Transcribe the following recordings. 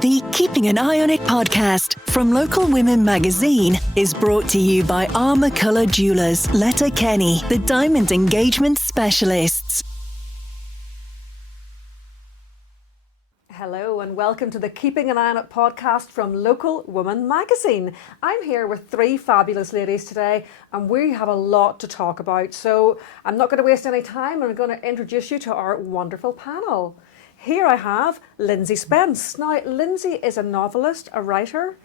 The Keeping an Eye on It podcast from Local Women magazine is brought to you by our McCullough Jewellers, Letterkenny, the diamond engagement specialists. Hello and welcome to the Keeping an Eye on It podcast from Local Woman magazine. I'm here with three fabulous ladies today and we have a lot to talk about. So I'm not going to waste any time. I'm going to introduce you to our wonderful panel. Here I have Lindsay Spence. Now, Lindsay is a novelist, a writer.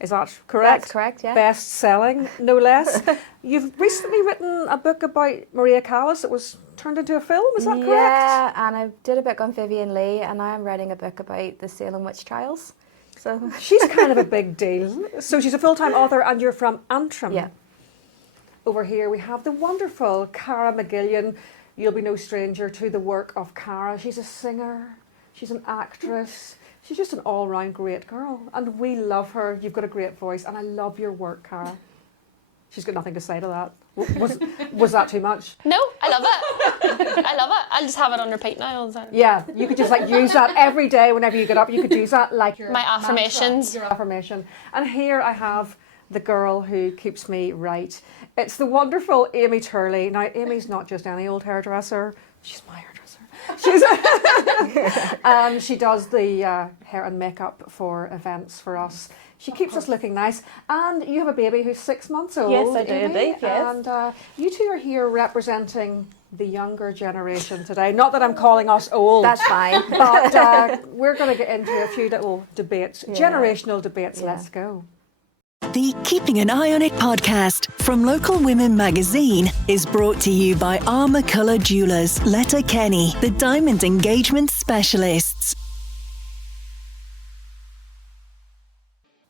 Is that correct? That's correct, yeah. Best-selling, no less. You've recently written a book about Maria Callas that was turned into a film, is that correct? Yeah, and I did a book on Vivian Leigh, and now I'm writing a book about the Salem witch trials. So she's kind of a big deal. So she's a full-time author, and you're from Antrim. Yeah. Over here we have the wonderful Cara McGillion. You'll be no stranger to the work of Cara. She's a singer, she's an actress. She's just an all-round great girl, and we love her. You've got a great voice, and I love your work, Cara. She's got nothing to say to that. Was that too much? No, I love it. I love it. I'll just have it on repeat now all the time. Yeah, you could just use that every day whenever you get up. You could use that like your My affirmations. Your affirmation. And here I have the girl who keeps me right. It's the wonderful Amy Turley. Now, Amy's not just any old hairdresser. She's my hairdresser. She does the hair and makeup for events for us. She keeps us looking nice. And you have a baby who's 6 months old. Yes, I do Amy, indeed, yes. And you two are here representing the younger generation today. Not that I'm calling us old. that's fine. But we're going to get into a few little debates, generational debates. Yeah. Let's go. The Keeping an Eye on It podcast from Local Women magazine is brought to you by our McCullough Jewellers, Letterkenny, the diamond engagement specialists.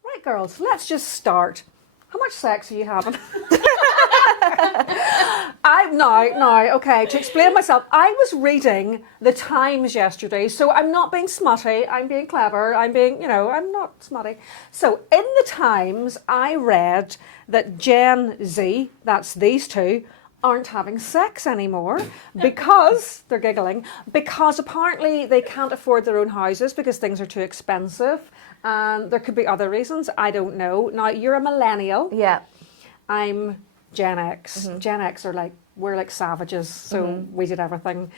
Right, girls, let's just start. How much sex are you having? Okay, to explain myself, I was reading the Times yesterday, so I'm not being smutty, I'm being clever, I'm not smutty. So in the Times, I read that Gen Z, that's these two, aren't having sex anymore because, they're giggling, because apparently they can't afford their own houses because things are too expensive. And there could be other reasons, I don't know. Now, you're a millennial. Yeah. I'm Gen X. Mm-hmm. Gen X are we're like savages, so we did everything.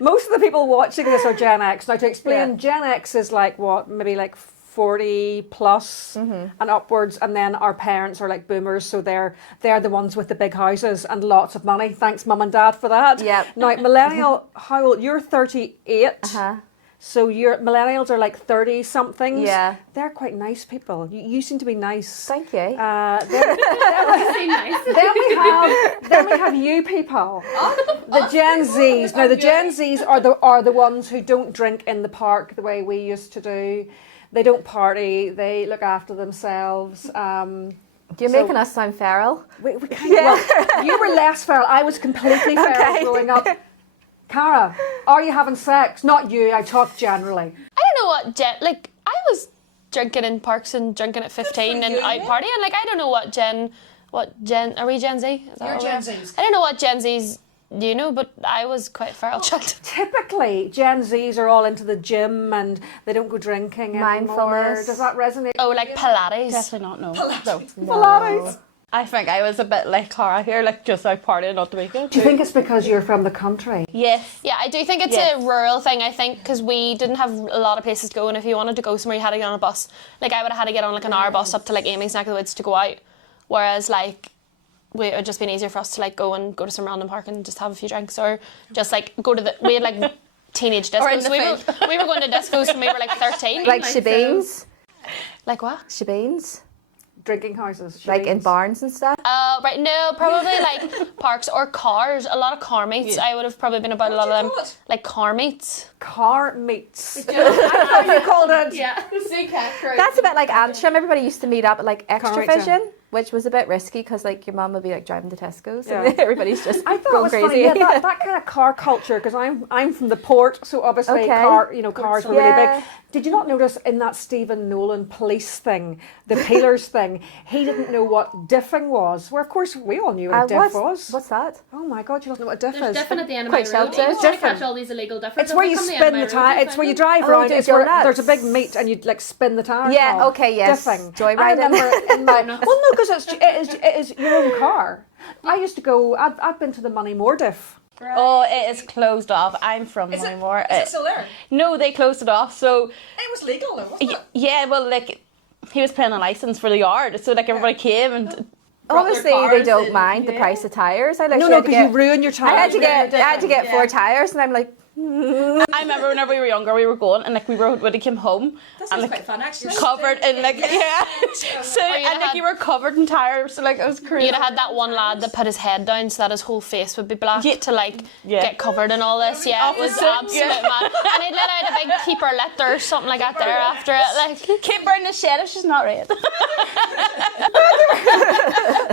Most of the people watching this are Gen X. Now, to explain, Gen X is maybe 40 plus and upwards, and then our parents are like boomers, so they're the ones with the big houses and lots of money. Thanks, mum and dad, for that. Yep. Now, millennial, how old? You're 38. Uh-huh. So your millennials are like 30 somethings. Yeah. They're quite nice people. You seem to be nice. Thank you. Then we have you people. The Gen Zs. Now the Gen Zs are the ones who don't drink in the park the way we used to do. They don't party. They look after themselves. You're making us sound feral. Well, you were less feral. I was completely feral growing up. Cara, are you having sex? Not you, I talk generally. I don't know what I was drinking in parks and drinking at 15 and out partying. I don't know what are we Gen Z? You're Gen Zs. I don't know what Gen Zs do, but I was quite a feral child. Typically, Gen Zs are all into the gym and they don't go drinking anymore. Mindfulness. Does that resonate? Oh, like Pilates. Definitely not, no. Pilates. I think I was a bit like Cara here, just out partying on the weekend. Do you think it's because you're from the country? Yes. Yeah, I do think it's a rural thing, I think, because we didn't have a lot of places to go, and if you wanted to go somewhere, you had to get on a bus. I would have had to get on an hour bus up to Amy's neck of the woods to go out, whereas it would have just been easier for us to go to some random park and just have a few drinks, or just go to we had teenage discos. We were going to discos when we were 13. Like shebeens. Like what? Shebeens. Drinking houses. In barns and stuff. Right, no, probably parks or cars. A lot of car meets. I would have probably been about a lot of them. Car meets. Car meets. I thought you called it. Yeah. That's a bit like Antrim. Everybody used to meet up at Extra Vision which was a bit risky because like your mum would be like driving to Tesco's Yeah. and everybody's just I thought it going was crazy. funny, yeah, that kind of car culture, because I'm from the port, so obviously Okay. cars were really Yeah. big. Did you not notice in that Stephen Nolan police thing, the peelers thing, he didn't know what diffing was, where of course we all knew what a diff was. What's that? Oh my God, you don't know what a diff There's is? different at the end of Quite my road. sheltered. You try to Different. catch all these illegal difference. It's where you spin the tire. It's where you drive round. do It's where donuts. there's a big meat and you like spin the tire. Yeah, okay, yes. Diffing. Joyriding. I remember in my well, no, because it is your own car. I used to go. I've been to the Moneymore diff. Oh, it is closed off. I'm from Moneymore. Is it still there? No, they closed it off. So It was legal though, wasn't it? yeah, well, like he was paying a license for the yard, so like everybody came and. Obviously, they don't mind the price of tires. I No, because you ruin your tire. I had to get 4 tires, and I'm like, I remember whenever we were younger, we were going and like when we came home and like quite fun, actually. covered in like so Or you'd and like had- you were covered in tires, so like it was crazy. You'd have had that one lad that put his head down so that his whole face would be black to like get covered in all this. Yeah, it was absolute mad. And he'd let out a big keeper lip or something like that there after it. Like, keep burning the shed if she's not red.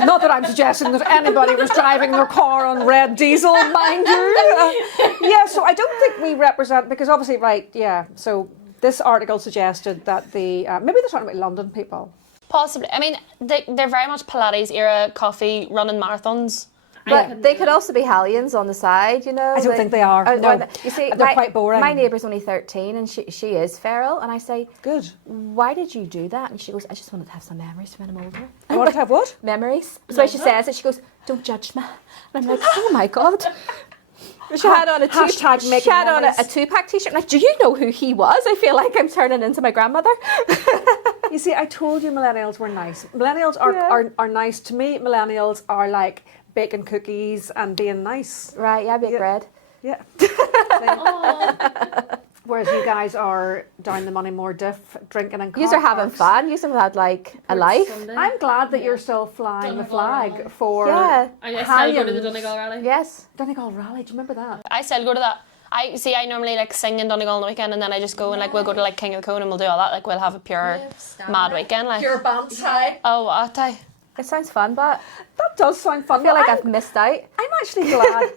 Not that I'm suggesting that anybody was driving their car on red diesel, mind you. Yeah, so I don't think we represent, because obviously, right, yeah, so this article suggested that maybe they're talking about London people. possibly. I mean, they're very much Pilates era coffee running marathons. but they could also be Hellions on the side, you know. I don't think they are. No. You see, They're quite boring. My neighbour's only 13 and she is feral, and I say, Good. why did you do that? And she goes, I just wanted to have some memories when I'm older. I want to have what? Memories. So she says it. She goes, don't judge me. And I'm like, oh my God. She had on a Hashtag making memories. a 2-pack t-shirt. Like, do you know who he was? I feel like I'm turning into my grandmother. You see, I told you millennials were nice. Millennials are nice. To me, millennials are like baking cookies and being nice. Right, yeah, bake bread. Yeah. Whereas you guys are down the Moneymore diff, drinking and Yous are having parks. fun. Yous have had like a life. I'm glad that you're still flying the flag for Yeah. I still go to the Hallions. Donegal rally. Yes. Donegal Rally. Do you remember that? I still go to that. I normally like sing in Donegal on the weekend, and then I just go and like we'll go to like King of the Cone and we'll do all that. Like we'll have a pure mad weekend. Like banter. oh what I. It sounds fun, but That does sound fun. I feel like I'm I've missed out. actually glad.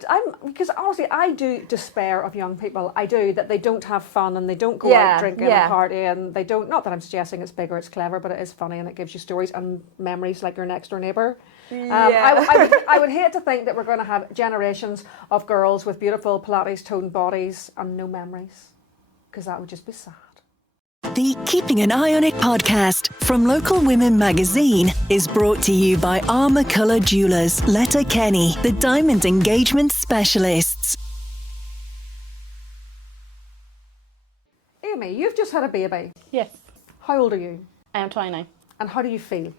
Because honestly, I do despair of young people. I do, that they don't have fun and they don't go out drinking and partying, and they don't. Not that I'm suggesting it's big or it's clever, but it is funny and it gives you stories and memories like your next door neighbour. I would hate to think that we're going to have generations of girls with beautiful Pilates toned bodies and no memories, because that would just be sad. The Keeping an Eye on It podcast from Local Women magazine is brought to you by our McCullough Jewelers, Letterkenny, the diamond engagement specialists. Amy, you've just had a baby. Yes, How old are you? I am 29. And how do you feel?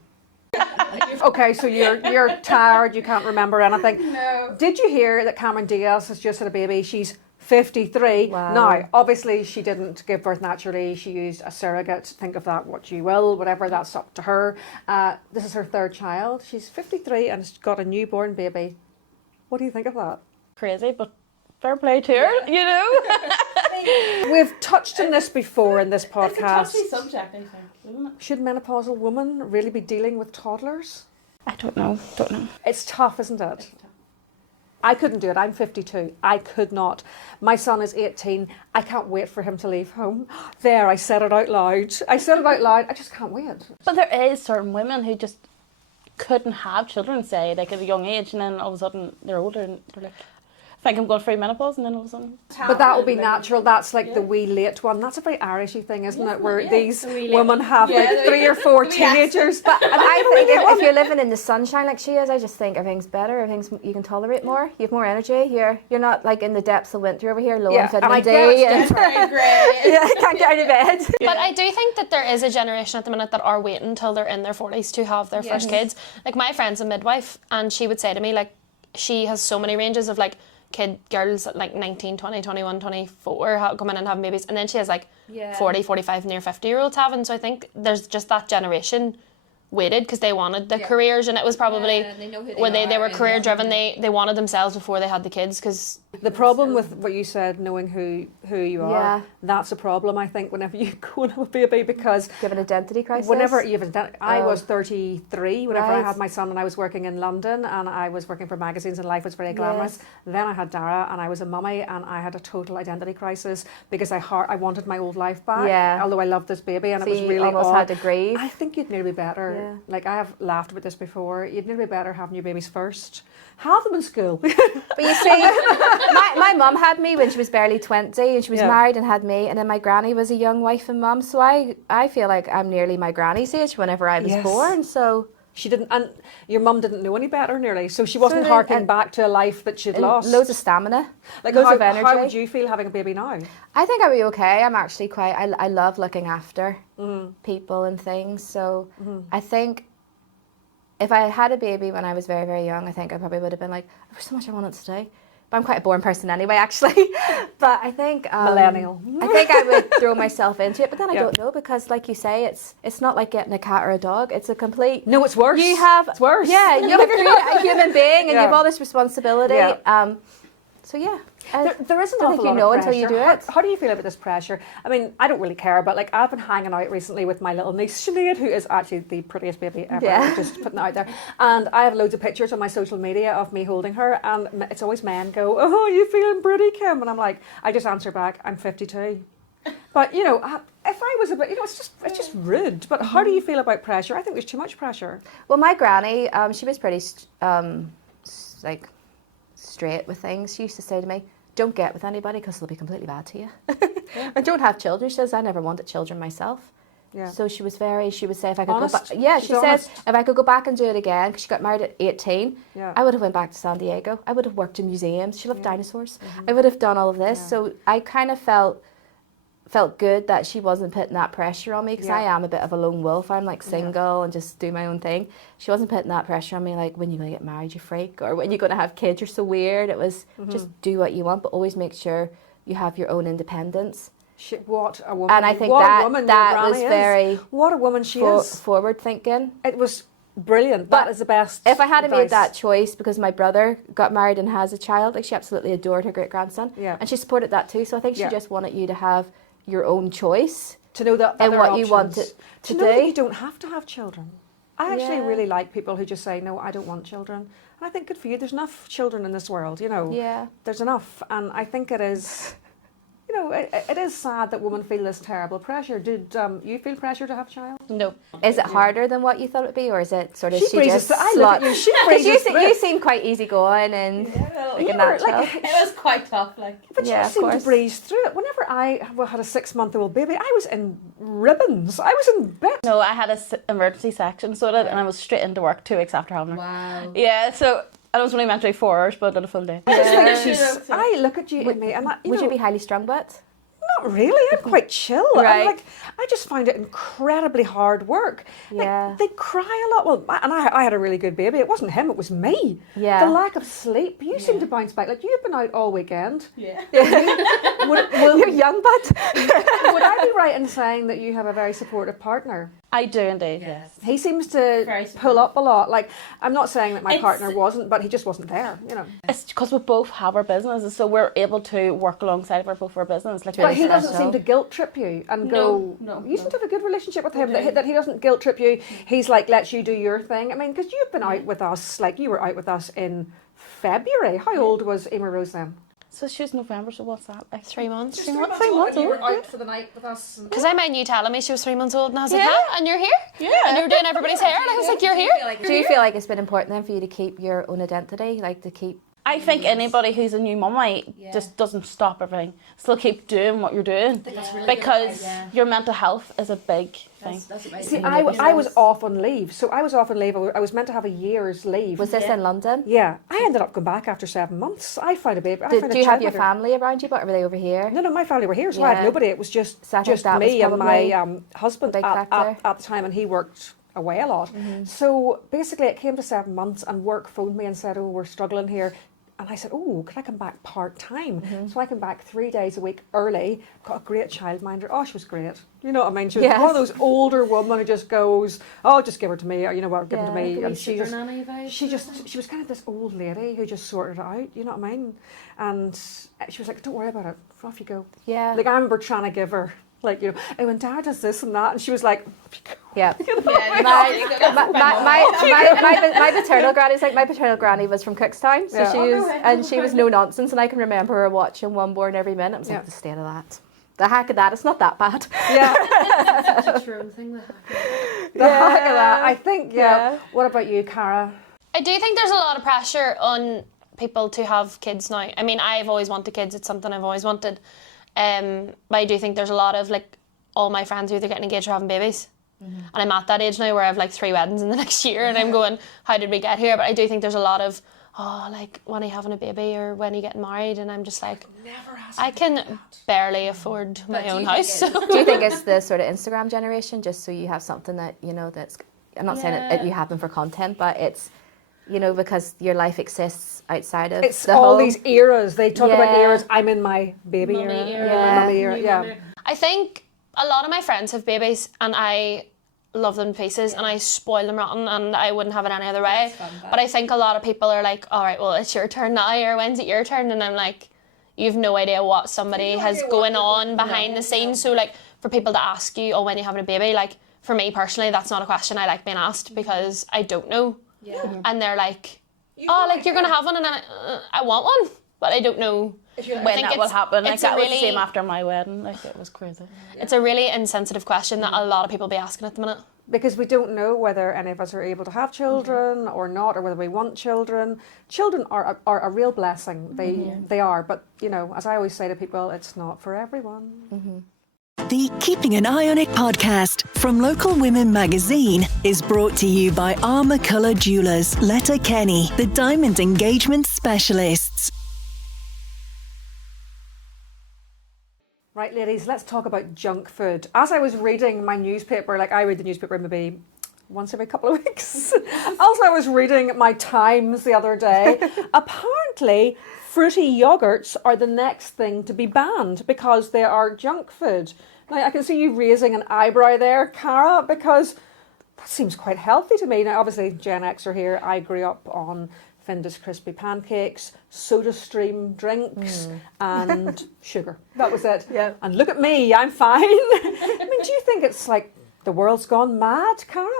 Okay, so you're tired, you can't remember anything. No. Did you hear that Cameron Diaz has just had a baby? She's 53. Wow. Now, obviously she didn't give birth naturally. She used a surrogate. Think of that what you will, whatever, that's up to her. This is her 3rd child. She's 53 and has got a newborn baby. What do you think of that? Crazy, but fair play to her, you know. We've touched on this before in this podcast. It's a touchy subject, I think, isn't it? Should menopausal women really be dealing with toddlers? I don't know. It's tough, isn't it? I couldn't do it. I'm 52. I could not. My son is 18. I can't wait for him to leave home. There, I said it out loud. I just can't wait. But there is certain women who just couldn't have children, say, like at a young age, and then all of a sudden they're older and they're like, I think I'm going through menopause, and then all of a sudden. But that will be natural. That's like the wee late one. That's a very Irishy thing, isn't it? Where these women have like 3 or 4 teenagers. But and I think if you're living in the sunshine like she is, I just think everything's better. You can tolerate more. You have more energy. You're not like in the depths of winter over here, low on vitamin D. It's Can't get out of bed. But I do think that there is a generation at the minute that are waiting until they're in their 40s to have their first kids. Like my friend's a midwife, and she would say to me, like, she has so many ranges of like girls at like 19, 20, 21, 24 come in and have babies, and then she has like 40, 45, near 50-year-olds having. So I think there's just that generation waited because they wanted the careers, and it was probably they know who when they are were and career driven, they wanted themselves before they had the kids, because The problem with what you said, knowing who you are, Yeah. that's a problem, I think, whenever you go and have a baby, because Do you have an identity crisis? whenever you have I Oh. was 33 whenever I Right. had my son, and I was working in London, and I was working for magazines, and life was very glamorous. Then I had Dara, and I was a mummy, and I had a total identity crisis because I wanted my old life back, Yeah. although I loved this baby, and So it was you really almost odd. had to grieve. I think you'd nearly be better. Yeah. Like, I have laughed about this before. You'd nearly be better having your babies first. Have them in school. But you see, my mum had me when she was barely 20, and she was Yeah. married and had me, and then my granny was a young wife and mum, so I feel like I'm nearly my granny's age whenever I was Yes. born, so... She didn't, and your mum didn't know any better nearly, so she wasn't then- harking and- back to a life that she'd and lost. loads of stamina, Like, loads how, of energy. how would you feel having a baby now? I think I'd be okay. I'm actually quite... I love looking after people and things, so I think if I had a baby when I was very, very young, I think I probably would have been like, there's so much I wanted to do. But I'm quite a boring person anyway, actually. But I think... Millennial. I think I would throw myself into it, but then I Yeah. don't know, because like you say, it's not like getting a cat or a dog. It's a complete... No, it's worse. You have... It's worse. Yeah, you have created a human being, and you have Yeah. all this responsibility. Yeah. So yeah. There is an I awful think you lot know of until pressure. you do it. How do you feel about this pressure? I mean, I don't really care, but like, I've been hanging out recently with my little niece Sinead, who is actually the prettiest baby ever. Yeah. Just putting it out there. And I have loads of pictures on my social media of me holding her, and it's always men go, "Oh, you feeling pretty, Kim?" And I'm like, I just answer back, "I'm 52." But you know, if I was a bit, you know, it's just rude. But how do you feel about pressure? I think there's too much pressure. Well, my granny, she was pretty like straight with things. She used to say to me, "Don't get with anybody because they'll be completely bad to you." And don't have children. She says, "I never wanted children myself." Yeah. So she would say if I could Honest. go back. Yeah, She's she says honest. if I could go back and do it again, because she got married at 18, Yeah. I would have went back to San Diego. I would have worked in museums. She loved dinosaurs. I would have done all of this. So I kind of felt good that she wasn't putting that pressure on me, because I Yeah. am a bit of a lone wolf. I'm like single and just do my own thing. She wasn't putting that pressure on me, like, when you're going to get married, you freak, or when you're going to have kids, you're so weird. It was just do what you want, but always make sure you have your own independence. What a woman! And I think what that- a woman that your was granny very is. What a woman she is. Forward thinking. It was brilliant. But That is the best. If I hadn't made advice. that choice, because my brother got married and has a child, like, she absolutely adored her great grandson, Yeah. and she supported that too. So I think she Yeah. just wanted you to have your own choice to know that and other what options. you wanted to know that do. you don't have to have children. I actually Yeah. really like people who just say, "No, I don't want children." And I think good for you. There's enough children in this world, you know. Yeah. There's enough, and I think it is. You know, it is sad that women feel this terrible pressure. Did you feel pressure to have a child? No. Is it harder than what you thought it would be, or is it sort of She breezes just through- I look at you, she 'Cause breezes through you it. seem quite easygoing and like You a were, natural. like, It was quite tough, like. But Yeah, you of seem to course. breeze through it. Whenever I had a 6-month-old baby, I was in ribbons. I was in bits. No, I had a emergency section sorted, and I was straight into work 2 weeks after having her. Wow. Yeah, so I was only meant to do 4 hours, but I did a full day. I just Yeah. think she's. I look at you, Amy, and Would you be highly strung but? Not really. I'm quite chill. Right. I'm like, I just find it incredibly hard work. Yeah. Like, they cry a lot. Well, I had a really good baby. It wasn't him. It was me. Yeah. The lack of sleep. You seem to bounce back. Like, you've been out all weekend. Yeah. You're young but. Would I be right in saying that you have a very supportive partner? I do indeed, yes. He seems Very to supportive. pull up a lot. Like, I'm not saying that my It's- partner wasn't, but he just wasn't there, you know. It's because we both have our businesses, so we're able to work alongside of both our business. Like, But he really doesn't special. seem to guilt trip you and No, go, no, you seem no. to have a good relationship with him, that he doesn't guilt trip you. He's like, lets you do your thing. I mean, because you've been out with us, like you were out with us in February. How old was Emma Rose then? so she was November, so what's that? Like 3 months. 3 months You old. were out for the night with us. Because I mind you telling me she was 3 months old, and I was like, Yeah. huh? And you're here? Yeah. And you were doing everybody's hair, and I was like, you're here? Do you feel like it's been important then for you to keep your own identity, like to keep? I think anybody who's a new mummy Yeah. just doesn't stop everything. Still keep doing what you're doing. That's really good Because advice, yeah. your mental health is a big thing. That's amazing. See, I was off on leave. So I was off on leave. I was meant to have a year's leave. Was this in London? Yeah. I ended up going back after 7 months. I found a baby. Do you have your family around you, but were they over here? No, my family were here, so I Yeah. had nobody. It was just So I think that me was and my probably husband big at factor. the time, and he worked away a lot. So basically, it came to 7 months, and work phoned me and said, "Oh, we're struggling here. And I said, oh, could I come back part-time? So I came back 3 days a week early, got a great childminder. Oh, she was great. You know what I mean? She was one of those older women who just goes, oh, just give her to me, or you know what, give her to me. And she was kind of this old lady who just sorted it out, you know what I mean? And she was like, don't worry about it, off you go. Yeah. Like I remember trying to give her, like, you know, oh, when Dad does this and that, and she was like, Yeah. you know, My paternal granny's like, my paternal granny was from Cookstown, so she was no nonsense, and I can remember her watching One Born Every Minute. I was like, the state of that. The heck of that, it's not that bad. Yeah. It's such a true thing. The heck of that. I think, What about you, Cara? I do think there's a lot of pressure on people to have kids now. I mean, I've always wanted kids. It's something I've always wanted. But I do think there's a lot of, like, all my friends are either getting engaged or having babies. And I'm at that age now where I have, like, 3 weddings in the next year, and I'm going, how did we get here? But I do think there's a lot of, like, when are you having a baby or when are you getting married? And I'm just like, I can barely afford my own house. Do you think it's the sort of Instagram generation, just so you have something that, you know, that's, I'm not saying that you have them for content, but it's, you know, because your life exists outside of it's the all home. these eras. They talk about eras. I'm in my baby era. Mummy era. Yeah. I think a lot of my friends have babies and I love them to pieces and I spoil them rotten and I wouldn't have it any other way. But I think a lot of people are like, all right, well, it's your turn now, or when's it your turn? And I'm like, you've no idea what somebody has going on behind the scenes. So like for people to ask you, oh, when are you having a baby? Like for me personally, that's not a question I like being asked because I don't know. And they're like, oh, like you're going to have one, and I want one, but I don't know when that will happen. Like that was the same after my wedding. Like it was crazy. It's a really insensitive question that a lot of people be asking at the minute. Because we don't know whether any of us are able to have children or not, or whether we want children. Children are a real blessing. They are, but you know, as I always say to people, it's not for everyone. The Keeping an Eye on It podcast from Local Women magazine is brought to you by our McCullough Jewelers, Letterkenny, the diamond engagement specialists. Right, ladies, let's talk about junk food. As I was reading my newspaper, like I read the newspaper maybe once every couple of weeks. Also, I was reading my Times the other day. Apparently, fruity yogurts are the next thing to be banned because they are junk food. Now, I can see you raising an eyebrow there, Cara, because that seems quite healthy to me. Now, obviously, Gen X are here. I grew up on Findus crispy pancakes, soda stream drinks, and sugar. That was it. Yeah. And look at me, I'm fine. I mean, do you think it's like the world's gone mad, Cara?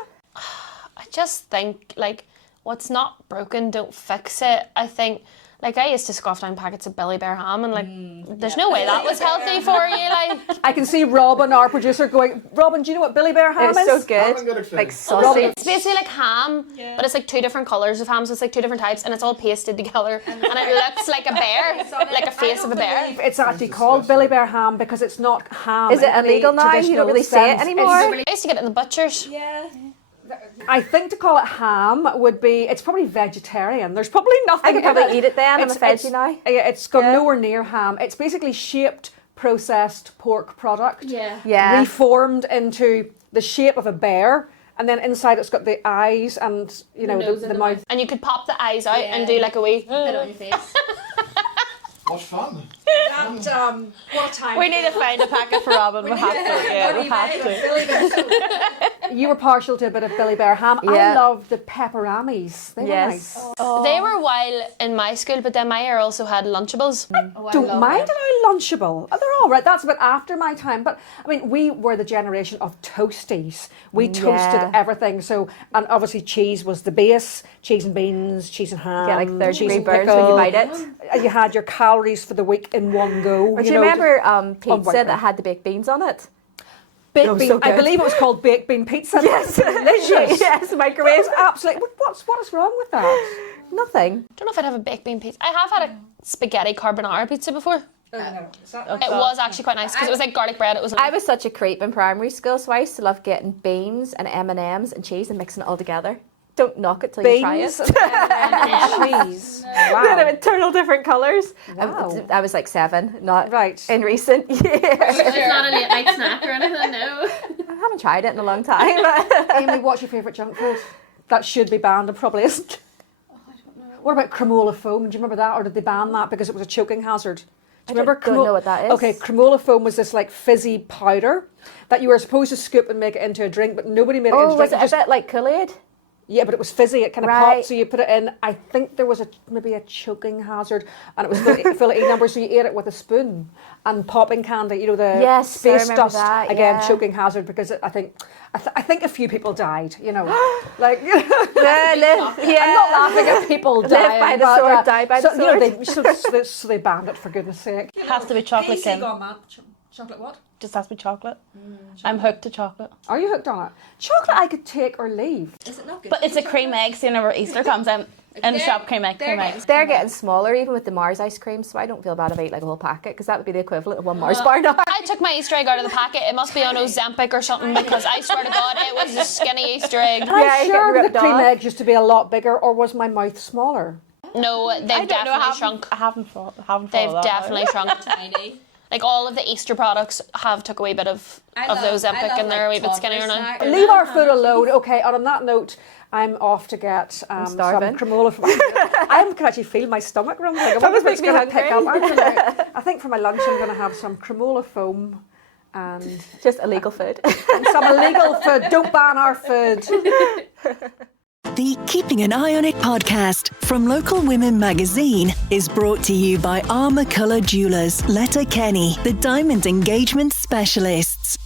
I just think, like, what's not broken, don't fix it. I think, like, I used to scoff down packets of Billy Bear ham and, like, there's no way that was healthy for you, like. I can see Robin, our producer, going, Robin, do you know what Billy Bear ham is? It's so good. Like sausage. It's basically like ham, but it's like 2 different colours of ham, so it's like 2 different types, and it's all pasted together, and it looks like a bear, like a face of a bear. It's actually called Billy Bear ham because it's not ham. Is it illegal now? You don't really say it anymore? I used to get it in the butchers. Yeah. I think to call it ham would be, it's probably vegetarian. There's probably nothing. I could probably eat it then. I'm a veggie now. Yeah, it's got nowhere near ham. It's basically shaped, processed pork product. Yeah. Reformed into the shape of a bear. And then inside it's got the eyes and, you know, the mouth. And you could pop the eyes out and do like a wee... Put it on your face. What fun. And, what a time. We need to find a packet for Robin. We have to. Yeah, we have to. You were partial to a bit of Billy Bear ham. I love the pepperonis. They were nice. They were wild in my school, but then my year also had Lunchables. Don't mind an Lunchable. They're all right. That's a bit after my time. But, I mean, we were the generation of toasties. We toasted everything. So, and obviously cheese was the base. Cheese and beans, cheese and ham. Get like 30 cheese and burns pickle. when you bite it. You had your calories for the week in one go. Or do you remember pizza that had the baked beans on it? Baked bean. So I believe it was called baked bean pizza. Yes, delicious. yes, microwave. Absolutely. What is wrong with that? Nothing. I don't know if I'd have a baked bean pizza. I have had a spaghetti carbonara pizza before. It was actually quite nice because it was like garlic bread. It was. I was such a creep in primary school, so I used to love getting beans and M&Ms and cheese and mixing it all together. Don't knock it till you try it. And cheese. Wow. They're internal different colours. Wow. I was like 7, not right in recent years. It's not a late night snack or anything, no. I haven't tried it in a long time. Amy, what's your favourite junk food? That should be banned and probably isn't. What about cremola foam? Do you remember that? Or did they ban that because it was a choking hazard? Do you remember? don't know what that is. Okay, cremola foam was this like fizzy powder that you were supposed to scoop and make it into a drink, but nobody made it into a drink. Was it a bit like Kool-Aid? Yeah, but it was fizzy. It kind of Right. popped, so you put it in. I think there was maybe a choking hazard, and it was full of E numbers, so you ate it with a spoon. And popping candy, you know, the Yes, I space remember dust, that, again, yeah. choking hazard, because I think a few people died, you know. Like, Yeah, I'm not laughing at people Live dying. by the but, sword, die by the so, you know, sword. so they banned it, for goodness sake. It has to be chocolate, Kim. Chocolate what? Just has to be chocolate. I'm hooked to chocolate. Are you hooked on it? Chocolate I could take or leave. Is it not good? But it's a cream egg, so whenever Easter comes in the shop, cream egg. They're getting smaller even with the Mars ice cream, so I don't feel bad about eating like a whole packet because that would be the equivalent of one Mars bar now. I took my Easter egg out of the packet. It must be on Ozempic or something, because I swear to God, it was a skinny Easter egg. Yeah, I'm you sure get the ripped cream off. eggs used to be a lot bigger, or was my mouth smaller? No, they've definitely shrunk. I haven't followed They've that definitely shrunk. Tiny. Like all of the Easter products have took a wee bit of the Ozempic, and they're a wee bit skinnier now. Leave our food alone. Okay, and on that note, I'm off to get some starving. cremola. I can actually feel my stomach rumbling. I wonder if it's going to pick up. I think for my lunch I'm going to have some cremola foam and Just illegal food. some illegal food. Don't ban our food. The Keeping an Eye on It podcast from Local Women magazine is brought to you by Armour Colour Jewellers, Letterkenny, the diamond engagement specialists.